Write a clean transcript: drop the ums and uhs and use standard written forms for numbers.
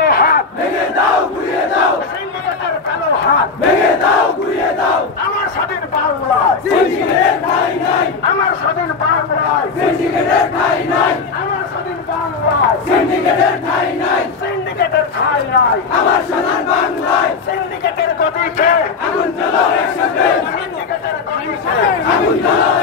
কালো হাত ভেঙে দাও ঘুরিয়ে দাও সিন্ডিকেটের কালো হাত ভেঙে দাও ঘুরিয়ে দাও আমার স্বাধীন বাংলায় সিন্ডিকেটের ঠাঁই নাই আমার স্বাধীন বাংলায় সিন্ডিকেটের ঠাঁই নাই আমার স্বাধীন বাংলায় সিন্ডিকেটের ঠাঁই নাই সিন্ডিকেটের ঠাঁই নাই আমার সোনার বাংলায় সিন্ডিকেটের গতিকে আগুন জ্বালাও একসাথে সিন্ডিকেটের গতিকে আগুন জ্বালাও